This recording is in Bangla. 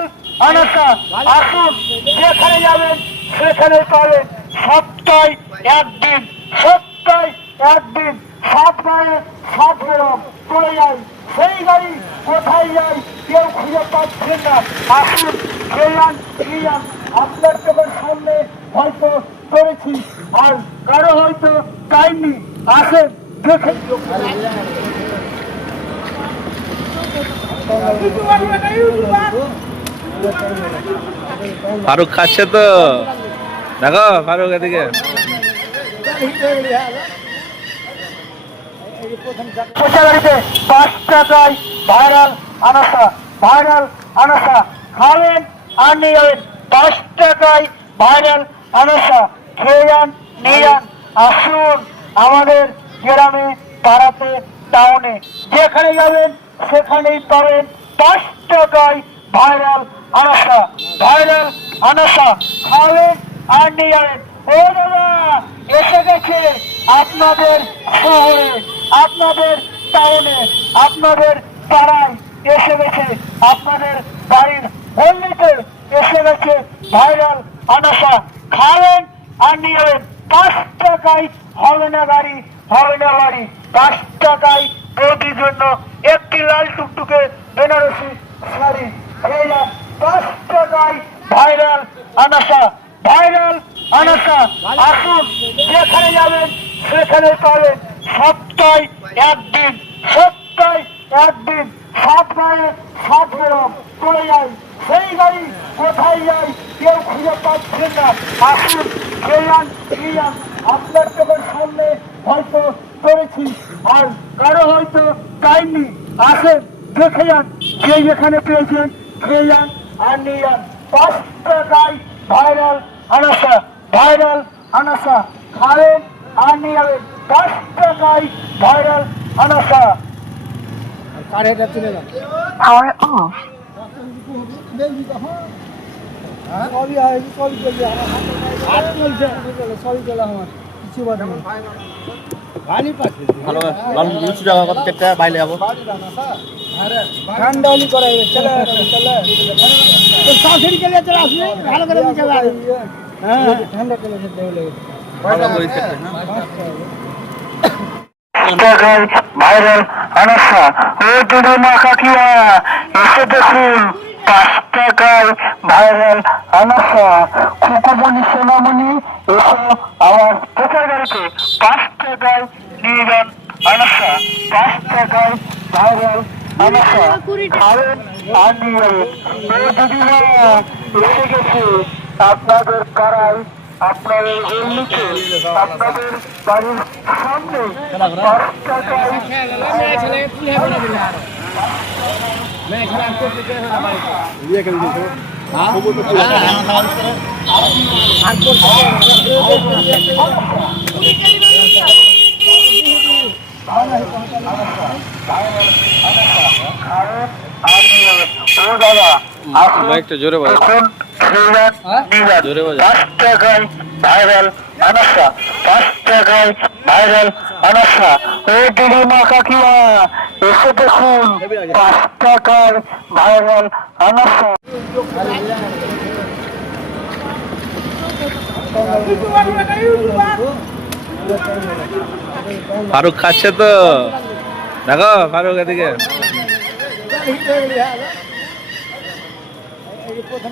ভাইরাল আনাসা আসুন, যেখানে যাবেন, সেখানে পাবেন সপ্তাহে একদিন সপ্তাহে একদিন সাত গায়ে সাত চলে যাই। সেই গাড়ি কোথায় যাই কেউ খুঁজে পাচ্ছেন না। আসুন, খেলান খেলান। আপনার চোখের সামনে হয়তো করেছি, আর কারও হয়তো টাইমনি আসেন দেখে ফারুক খাচ্ছে তো। দেখো ফারুক এদিকে। পাঁচ টাকায় ভাইরাল আনাসা খেয়ে যান, নিয়ে যান, আসুন আমাদের গ্রামে টাউনে। যেখানে যাবেন, সেখানেই পাবেন পাঁচ টাকায় ভাইরাল আনাসা, ভাইরাল আনাসা খাবেন আর নিয়ে যাবেন ও দাদা এসে গেছে আপনাদের শহরে, আপনাদের টাউনে, আপনাদের পাড়ায় এসে গেছে, আপনাদের বাড়ির হল্লিতে এসে গেছে ভাইরাল আনাসা খাবেন আর নিয়ে পাঁচ টাকায় হবে না গাড়ি হবে না বাড়ি। পাঁচ টাকায় বৌদির জন্য একটি লাল টুকটুকে বেনারসি শাড়ি। খেয়ে পাঁচ টাকায় ভাইরাল আনাসা ভাইরাল আনাসা আসুন, যেখানে যাবেন, সেখানে পাবেন সপ্তাহে একদিন সপ্তাহে একদিন সাত গায়ে সাত বেরম চলে যাই। সেই গাড়ি কোথায় যাই কেউ খুঁজে পাচ্ছেন না। আসুন, খেলান খেলান। আপনার চোখের সামনে হয়তো করেছি আর কারও হয়তো টাইমনি আসেন, দেখে যান। যে যেখানে পেয়েছেন, খেয়ে যান। আর নিয়ে যান পাঁচ টাকায় ভাইরাল আনাসা। ভাইরাল আনাসা। খাবেন আর নিয়ে যাবেন পাঁচ টাকায় ভাইরাল আনাসা Power off. ভালো লাল লুচি টাকা কত কেটে বাইলে যাব। ঠান্ডা হলি করাই চলে চলে শাশুড়ি কে লিয়ে চলে আসবে। ভালো করে নিচে যাবে হ্যাঁ। ঠান্ডা করে দেবে ভালো করে কেটে টাকায় ভাইরাল আনাসা। ও দিদি মা কাকিয়া এসে দেখুন পাঁচ টাকায় ভাইরাল আনাসা খুকুমণি সোনামণি এসো আমার প্রচার গাড়িতে পাঁচ টাকায় নিয়ে যান আনাসা। পাঁচ টাকায় ভাইরাল আপনাদের পাড়ায় আপনাদের আপনাদের বাড়ির সামনে আসুন বাইকটা জোরে বাজা এখন জোরে বাজা। পাঁচ টাকায় ভাইরাল আনাসা। পাঁচ টাকায় ভাইরাল আনাসা। ও দিদি মা কাকিমা এসে দেখুন পাঁচ টাকার ভাইরাল আনাসা। ফারুক খাচ্ছে তো। দেখো ফারুক এদিকে। প্রধান